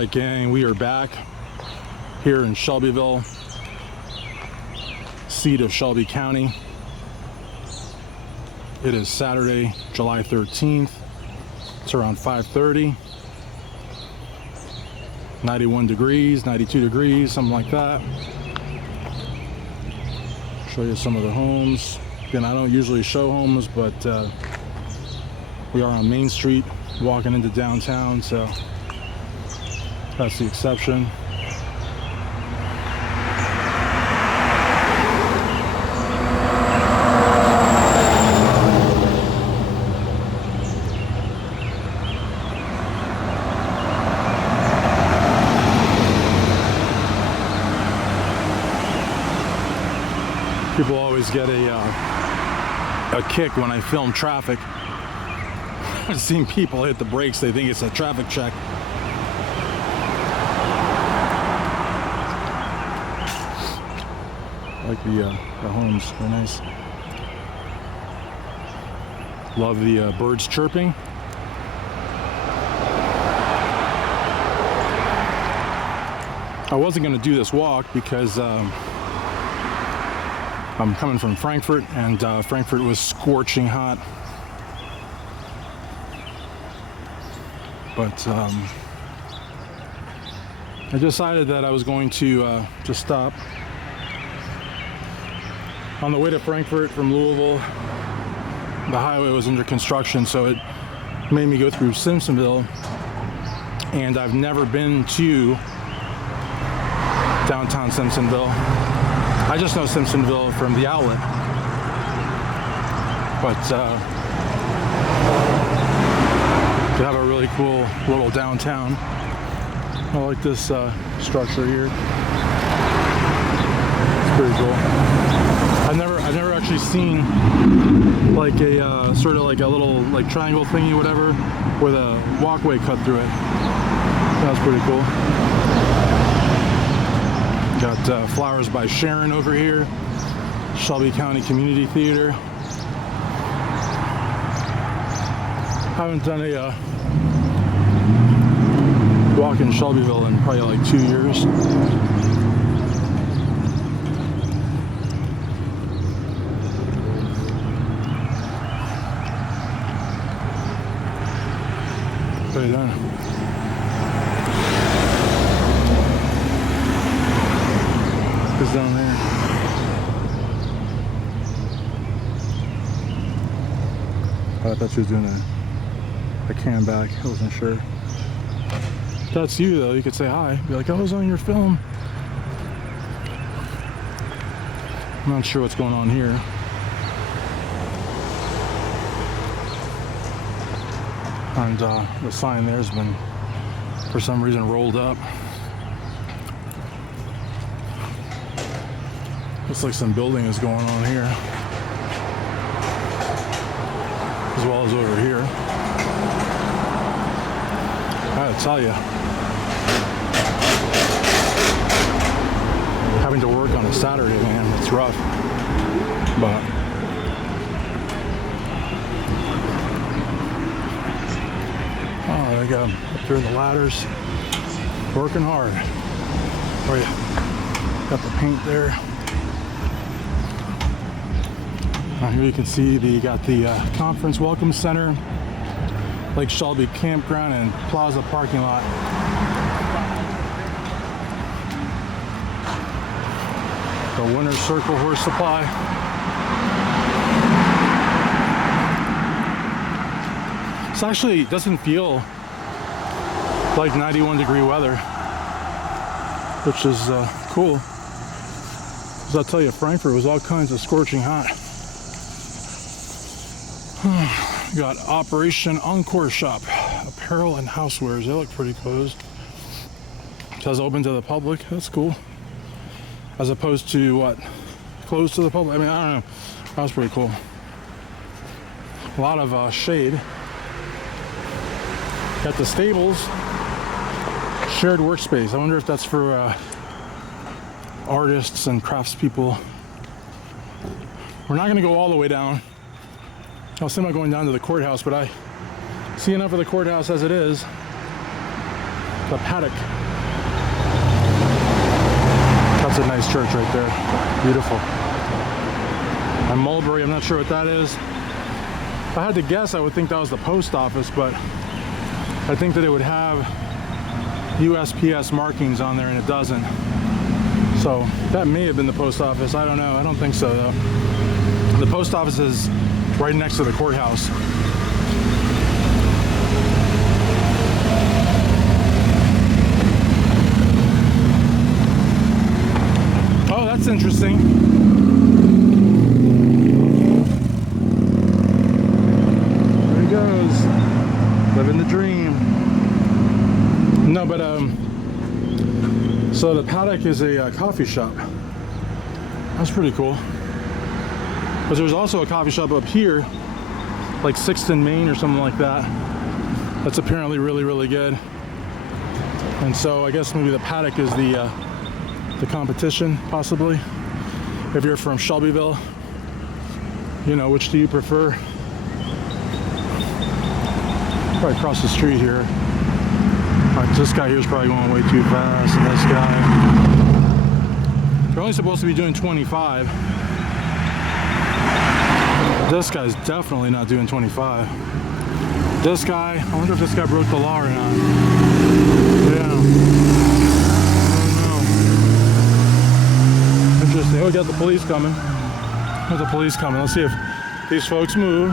Alright gang, we are back here in Shelbyville, seat of Shelby County. It is Saturday, July 13th. It's around 5:30. 91 degrees, 92 degrees, something like that. Show you some of the homes. Again, I don't usually show homes, but we are on Main Street walking into downtown, so that's the exception. People always get a kick when I film traffic. I've seen people hit the brakes, they think it's a traffic check. I like the homes, they're nice. Love the birds chirping. I wasn't going to do this walk because I'm coming from Frankfort, and Frankfort was scorching hot. But I decided that I was going to stop. On the way to Frankfort from Louisville, the highway was under construction, so it made me go through Simpsonville, and I've never been to downtown Simpsonville. I just know Simpsonville from the outlet, but they have a really cool little downtown. I like this structure here. It's pretty cool. I've never actually seen like a sort of like a little like triangle thingy, whatever, with a walkway cut through it. That's pretty cool. Got Flowers by Sharon over here, Shelby County Community Theater. Haven't done a walk in Shelbyville in probably like 2 years. What are you doing? Is down there. I thought she was doing a cam back. I wasn't sure. If that's you though, you could say hi. Be like, I was on your film. I'm not sure what's going on here. And the sign there's been, for some reason, rolled up. Looks like some building is going on here, as well as over here. I gotta tell you, having to work on a Saturday, man, it's rough. But oh, they got up there in the ladders, working hard. Oh yeah, got the paint there. Here you can see you got the Conference Welcome Center, Lake Shelby Campground, and Plaza parking lot. The Winter Circle Horse Supply. This actually doesn't feel like 91 degree weather, which is cool. Because I'll tell you, Frankfurt was all kinds of scorching hot. Got Operation Encore Shop, apparel and housewares. They look pretty closed. It says open to the public. That's cool. As opposed to what? Closed to the public? I mean, I don't know. That was pretty cool. A lot of shade. Got the stables. Shared workspace. I wonder if that's for artists and craftspeople. We're not going to go all the way down. I was thinking about going down to the courthouse, but I see enough of the courthouse as it is. the Paddock. That's a nice church right there. Beautiful. And Mulberry, I'm not sure what that is. If I had to guess, I would think that was the post office, but I think that it would have USPS markings on there and it doesn't. So that may have been the post office. I don't know. I don't think so though. The post office is right next to the courthouse. Oh, that's interesting. There he goes. Living the dream. No, but so the Paddock is a coffee shop. That's pretty cool. But there's also a coffee shop up here, like 6th and Main or something like that. That's apparently really, really good. And so I guess maybe the Paddock is the competition, possibly. If you're from Shelbyville, you know, which do you prefer? Probably across the street here. Alright, this guy here is probably going way too fast, and this guy. They're only supposed to be doing 25. This guy's definitely not doing 25. This guy, I wonder if this guy broke the law or not. Yeah. Interesting. Oh, we got the police coming. Got the police coming. Let's see if these folks move.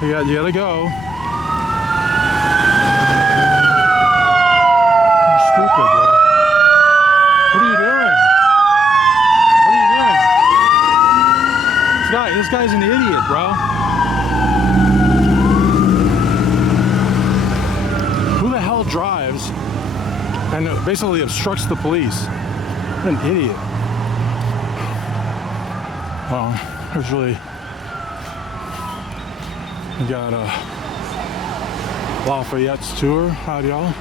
You gotta go. You're stupid, bro. What are you doing? What are you doing? This guy's an idiot, bro. Who the hell drives and basically obstructs the police? What an idiot. Well, there's really, we got Lafayette's tour. Howdy, y'all.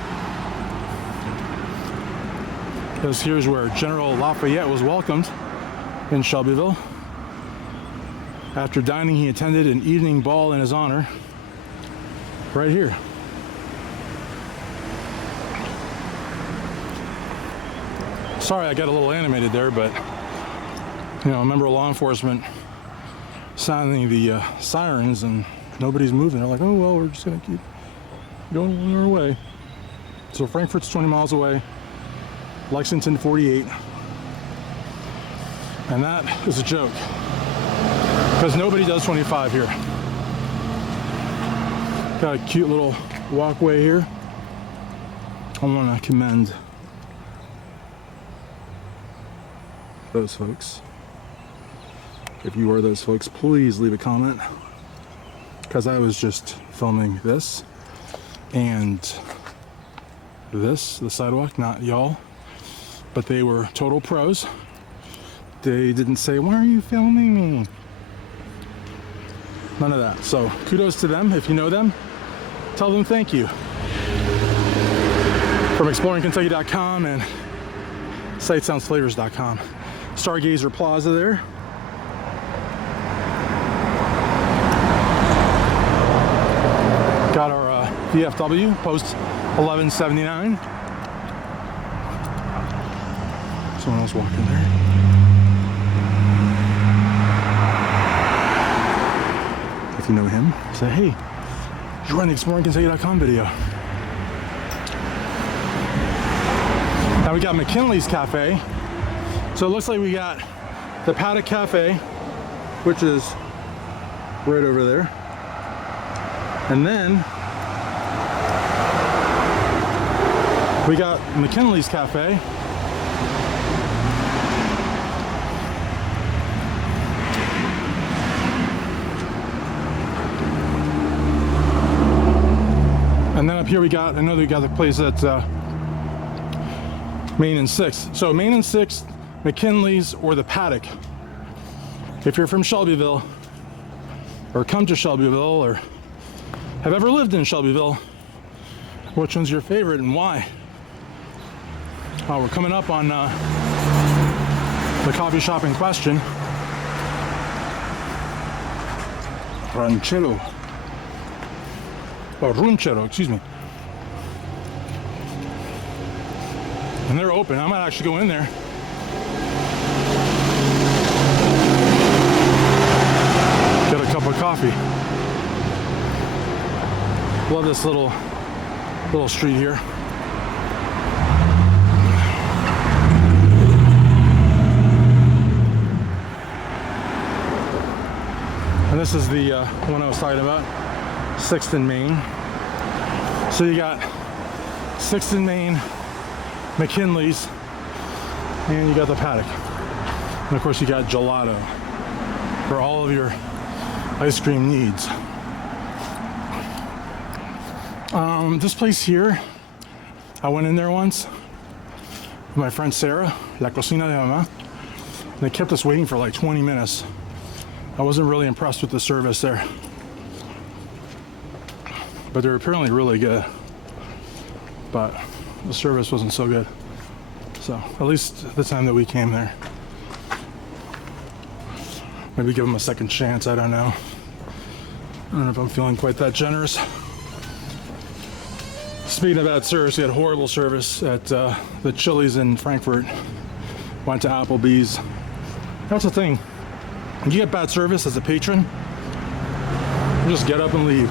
Because here's where General Lafayette was welcomed in Shelbyville. After dining, he attended an evening ball in his honor. Right here. Sorry, I got a little animated there, but you know, a member of law enforcement sounding the sirens and nobody's moving. They're like, oh, well, we're just gonna keep going on our way. So Frankfurt's 20 miles away, Lexington 48. And that is a joke, because nobody does 25 here. Got a cute little walkway here. I wanna commend those folks. If you are those folks, please leave a comment, because I was just filming this and this, the sidewalk, not y'all, but they were total pros. They didn't say, why are you filming me? None of that. So kudos to them. If you know them, tell them thank you. From exploringkentucky.com and sightsoundsflavors.com. Stargazer Plaza there. Got our VFW, post 1179. Someone else walking there. If you know him, say, hey, you're on the exploringkentucky.com video. Now we got McKinley's Cafe. So it looks like we got the Paddock Cafe, which is right over there. And then we got McKinley's Cafe. And then up here we got, I know we got the place that's Main and 6th. So Main and 6th, McKinley's, or the Paddock. If you're from Shelbyville, or come to Shelbyville, or have ever lived in Shelbyville, which one's your favorite and why? Oh, we're coming up on the coffee shop in question. Ranchero. Oh, Runchero, excuse me. And they're open. I might actually go in there. Get a cup of coffee. Love this little street here. And this is the one I was talking about, 6th and Main. So you got 6th and Main, McKinley's, and you got the Paddock. And of course you got gelato for all of your ice cream needs. This place here, I went in there once with my friend Sarah, La Cocina de Mamá, and they kept us waiting for like 20 minutes. I wasn't really impressed with the service there, but they're apparently really good, but the service wasn't so good. So at least the time that we came there, maybe give them a second chance. I don't know if I'm feeling quite that generous. Speaking of bad service, we had horrible service at the Chili's in Frankfurt. Went to Applebee's. That's the thing. When you get bad service as a patron, you just get up and leave.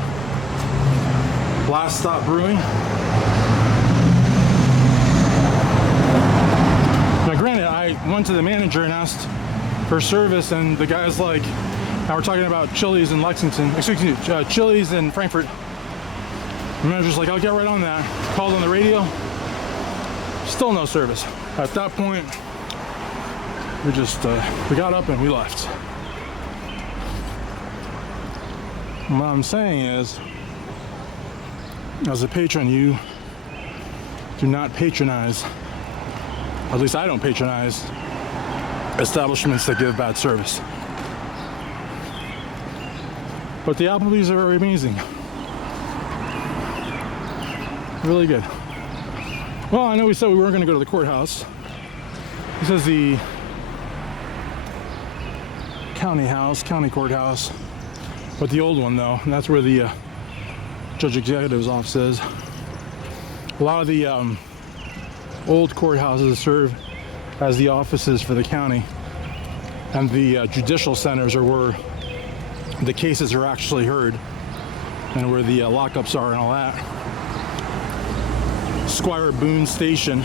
Last Stop Brewing. Now granted, I went to the manager and asked for service, and the guy's like, now we're talking about Chili's in Lexington, excuse me, Chili's in Frankfurt. The manager's like, I'll get right on that. Called on the radio, still no service. At that point, we got up and we left. What I'm saying is, as a patron, you do not patronize, at least I don't patronize, establishments that give bad service. But the Applebee's are amazing. Really good. Well, I know we said we weren't going to go to the courthouse. This is the county courthouse, but the old one though, and that's where the judge executive's office is. A lot of the old courthouses serve as the offices for the county, and the judicial centers are where the cases are actually heard and where the lockups are and all that. Squire Boone Station.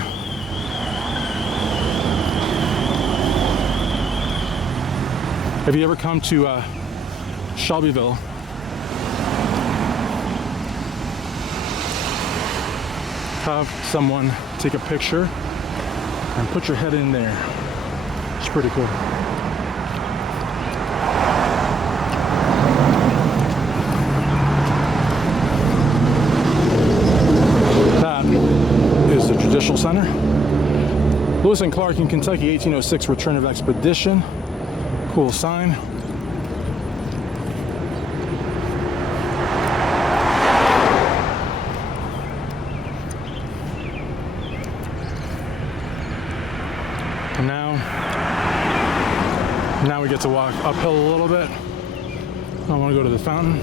Have you ever come to Shelbyville? Have someone take a picture and put your head in there. It's pretty cool. That is the Judicial Center. Lewis and Clark in Kentucky, 1806, return of expedition. Cool sign. And now we get to walk uphill a little bit. I want to go to the fountain.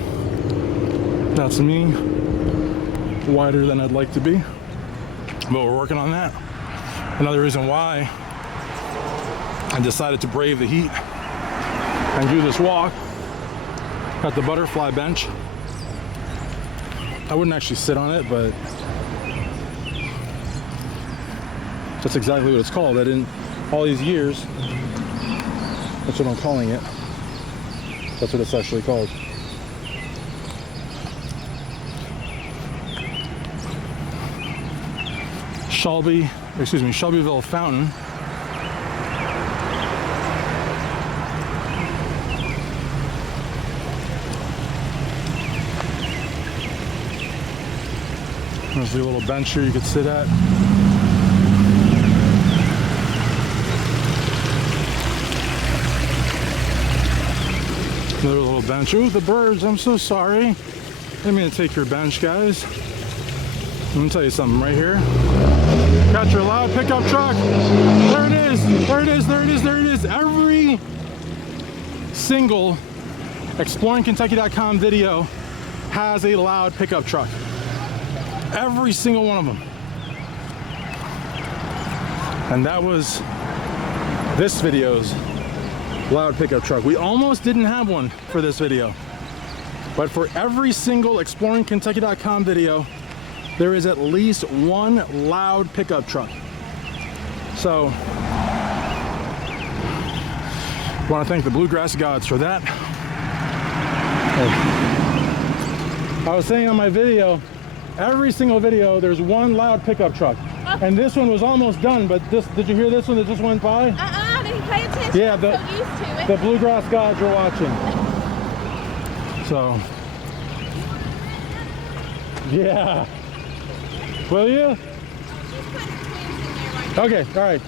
That's me. Wider than I'd like to be, but we're working on that. Another reason why I decided to brave the heat and do this walk at the butterfly bench. I wouldn't actually sit on it, but that's exactly what it's called. I didn't, all these years, that's what I'm calling it. That's what it's actually called. Shelbyville Fountain. There's the little bench here you could sit at. Another little bench. Ooh, the birds, I'm so sorry. I didn't mean to take your bench, guys. Let me tell you something right here. Got your loud pickup truck. There it is. There it is. There it is. There it is. Every single ExploringKentucky.com video has a loud pickup truck. Every single one of them. And that was this video's loud pickup truck. We almost didn't have one for this video, but for every single exploringkentucky.com video, there is at least one loud pickup truck. So I want to thank the bluegrass gods for that. I was saying on my video, every single video, there's one loud pickup truck. And this one was almost done, but this, did you hear this one that just went by? I didn't pay attention. Yeah, I'm so used to it. the bluegrass gods are watching. So, yeah. Will you? Okay, all right.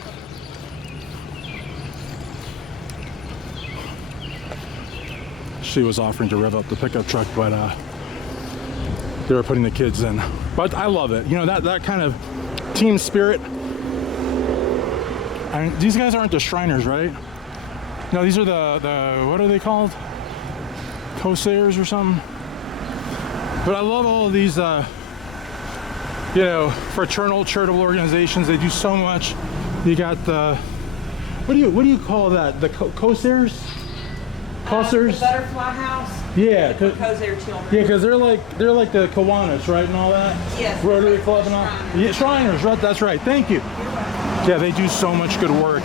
She was offering to rev up the pickup truck, but they were putting the kids in. But I love it. You know, that kind of team spirit. I mean, these guys aren't the Shriners, right? No, these are the what are they called? Corsairs or something. But I love all of these, you know, fraternal, charitable organizations. They do so much. You got the, what do you call that? The Corsairs? Corsairs? The Butterfly House. Yeah, Corsair children. yeah, because they're like the Kiwanis, right, and all that. Yes. Rotary Club and all. Yeah, Shriners, right? That's right. Thank you. Yeah, they do so much good work.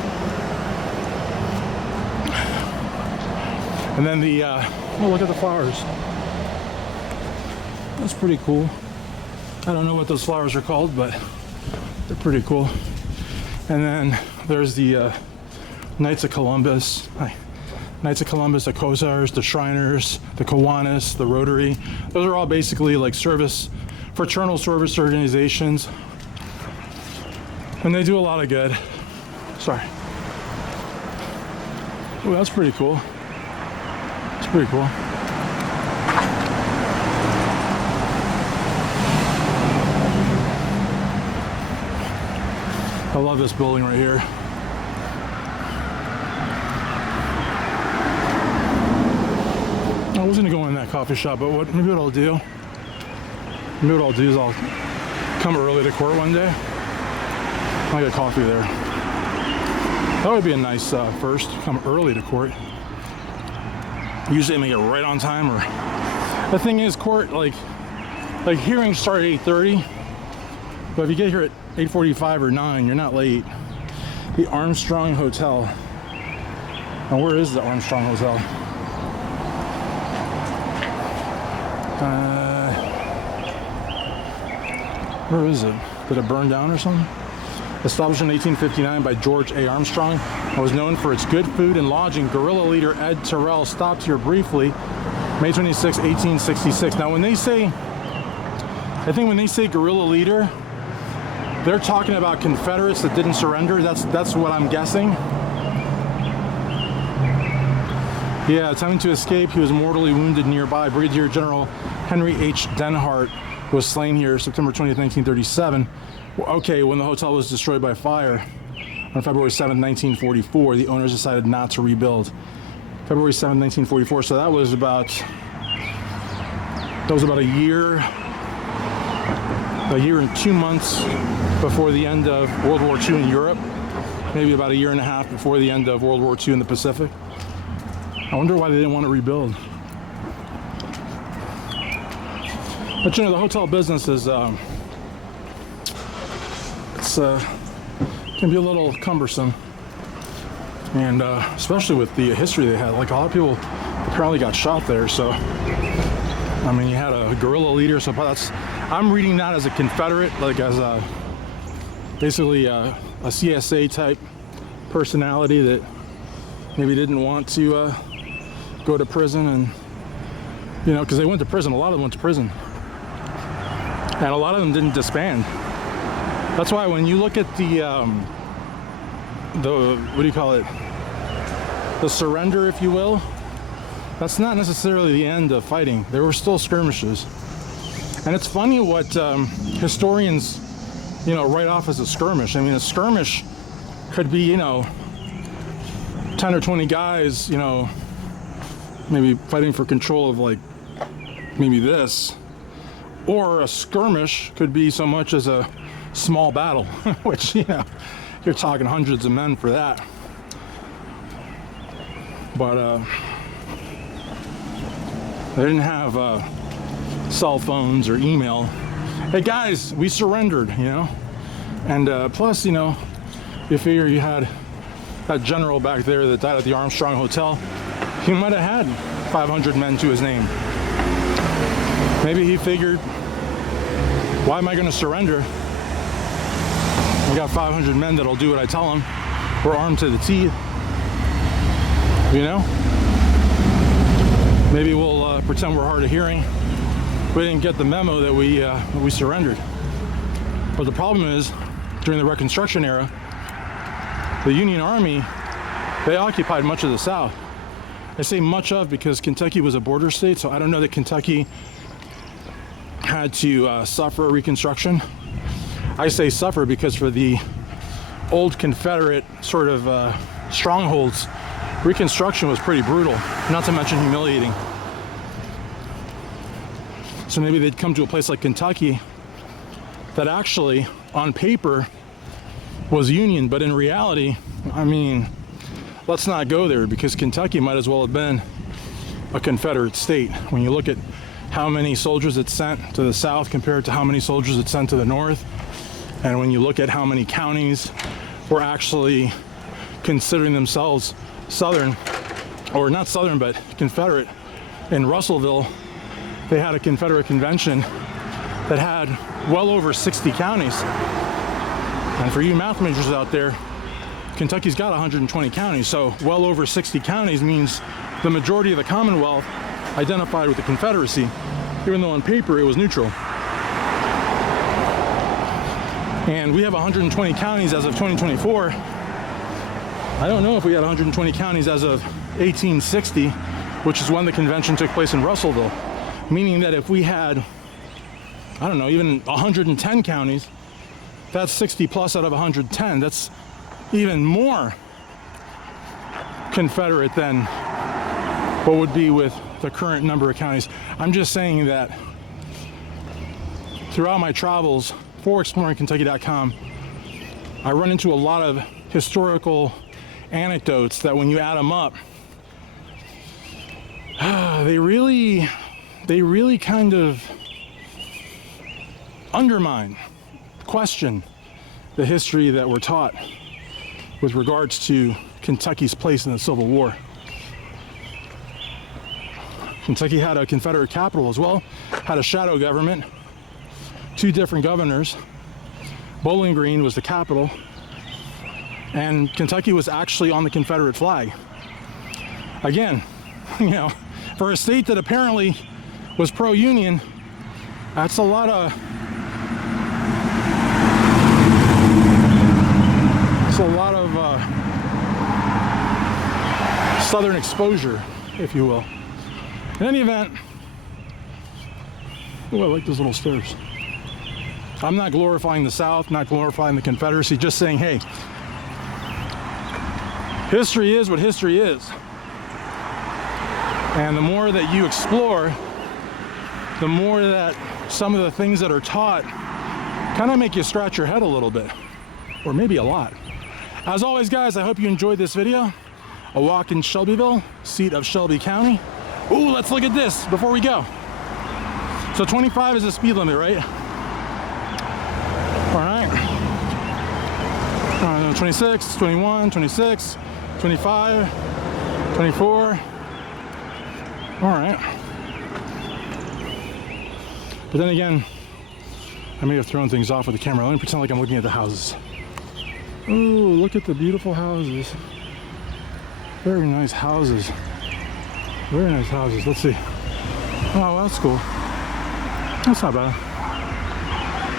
And then the oh, look at the flowers. That's pretty cool. I don't know what those flowers are called, but they're pretty cool. And then there's the Knights of Columbus. Knights of Columbus, the Corsairs, the Shriners, the Kiwanis, the Rotary. Those are all basically like fraternal service organizations. And they do a lot of good. Sorry. Oh, that's pretty cool. It's pretty cool. I love this building right here. I was gonna go in that coffee shop, but maybe what I'll do is I'll come early to court one day. I'll get coffee there. That would be a nice first, come early to court. Usually I make it right on time, or the thing is, court, like hearings start at 8:30, but if you get here at 8:45 or 9, you're not late. The Armstrong Hotel. Now where is the Armstrong Hotel? Where is it? Did it burn down or something? Established in 1859 by George A. Armstrong and was known for its good food and lodging. Guerrilla leader Ed Terrell stopped here briefly, May 26, 1866. Now when they say, I think when they say guerrilla leader, they're talking about Confederates that didn't surrender. That's what I'm guessing. Yeah, attempting to escape, he was mortally wounded nearby. Brigadier General Henry H. Denhart was slain here September 20th, 1937. Okay, when the hotel was destroyed by fire on February 7th, 1944, the owners decided not to rebuild. February 7th, 1944, so that was about a year and 2 months before the end of World War II in Europe, maybe about a year and a half before the end of World War II in the Pacific. I wonder why they didn't want to rebuild. But you know, the hotel business is, can be a little cumbersome. And especially with the history they had. Like a lot of people apparently got shot there, so, I mean, you had a guerrilla leader, so I'm reading that as a Confederate, like as basically a CSA type personality that maybe didn't want to go to prison, and you know, because they went to prison. A lot of them went to prison, and a lot of them didn't disband. That's why when you look at the what do you call it, the surrender, if you will, that's not necessarily the end of fighting. There were still skirmishes, and it's funny what historians, you know, write off as a skirmish. I mean, a skirmish could be, you know, 10 or 20 guys, you know, maybe fighting for control of like maybe this, or a skirmish could be so much as a small battle, which, you know, you're talking hundreds of men for that. But they didn't have cell phones or email. Hey guys, we surrendered, you know? And plus, you know, you figure you had that general back there that died at the Armstrong Hotel, he might have had 500 men to his name. Maybe he figured, why am I going to surrender? I got 500 men that'll do what I tell them. We're armed to the teeth. You know? Maybe we'll pretend we're hard of hearing. We didn't get the memo that we surrendered. But the problem is, during the Reconstruction era, the Union Army, they occupied much of the South. I say much of because Kentucky was a border state, so I don't know that Kentucky had to suffer Reconstruction. I say suffer because for the old Confederate sort of strongholds, Reconstruction was pretty brutal, not to mention humiliating. So maybe they'd come to a place like Kentucky that actually, on paper, was Union, but in reality, I mean, let's not go there because Kentucky might as well have been a Confederate state. When you look at how many soldiers it sent to the South compared to how many soldiers it sent to the North, and when you look at how many counties were actually considering themselves Southern, or not Southern, but Confederate. In Russellville, they had a Confederate convention that had well over 60 counties. And for you math majors out there, Kentucky's got 120 counties, so well over 60 counties means the majority of the Commonwealth identified with the Confederacy, even though on paper it was neutral. And we have 120 counties as of 2024. I don't know if we had 120 counties as of 1860, which is when the convention took place in Russellville. Meaning that if we had, I don't know, even 110 counties, that's 60 plus out of 110. That's even more Confederate than what would be with the current number of counties. I'm just saying that throughout my travels for exploringkentucky.com, I run into a lot of historical anecdotes that when you add them up, they really kind of undermine, question the history that we're taught with regards to Kentucky's place in the Civil War. Kentucky had a Confederate capital as well, had a shadow government, 2 different governors. Bowling Green was the capital, and Kentucky was actually on the Confederate flag. Again, you know, for a state that apparently was pro-Union, that's a lot of Southern exposure, if you will. In any event, oh, I like those little stairs. I'm not glorifying the South, not glorifying the Confederacy, just saying, hey, history is what history is. And the more that you explore, the more that some of the things that are taught kind of make you scratch your head a little bit, or maybe a lot. As always, guys, I hope you enjoyed this video. A walk in Shelbyville, seat of Shelby County. Ooh, let's look at this before we go. So 25 is the speed limit, right? All right. 26, 21, 26, 25, 24. All right. But then again, I may have thrown things off with the camera. Let me pretend like I'm looking at the houses. Ooh, look at the beautiful houses. Very nice houses. Very nice houses. Let's see. Oh, well, that's cool. That's not bad.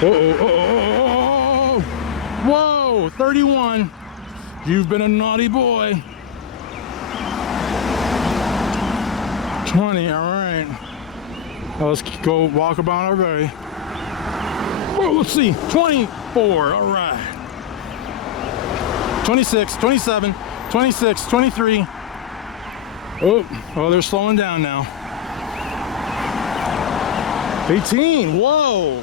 Oh. Whoa, 31. You've been a naughty boy. 20, all right. Now let's go walk about our way. Whoa, let's see. 24, all right. 26, 27, 26, 23. Oh, they're slowing down now. 18, whoa.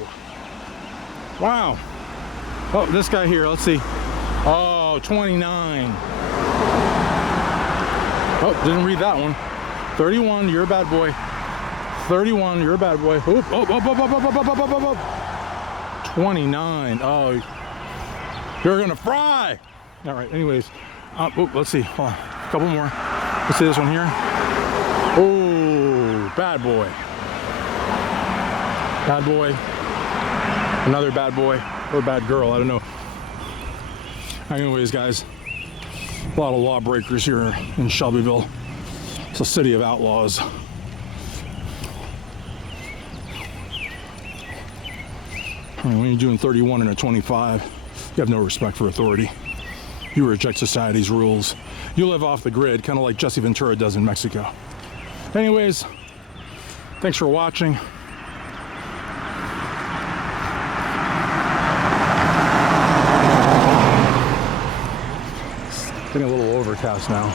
Wow. Oh, this guy here, let's see. Oh, Oh, 29. Oh, didn't read that one. 31, you're a bad boy. 31, you're a bad boy. Oop, oh, oh, oh, oh, oh, 29. Oh, you're gonna fry. All right, anyways. Let's see. Hold on. A couple more. Let's see this one here. Oh, bad boy. Bad boy. Another bad boy. Or bad girl, I don't know. Anyways, guys. A lot of lawbreakers here in Shelbyville. It's a city of outlaws. I mean, when you're doing 31 and a 25, you have no respect for authority. You reject society's rules. You live off the grid, kind of like Jesse Ventura does in Mexico. Anyways, thanks for watching. It's getting a little overcast now.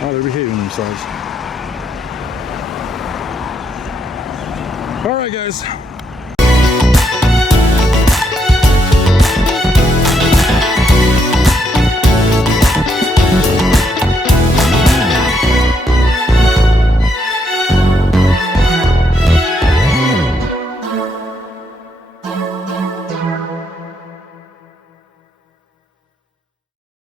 Oh, they're behaving themselves. All right, guys.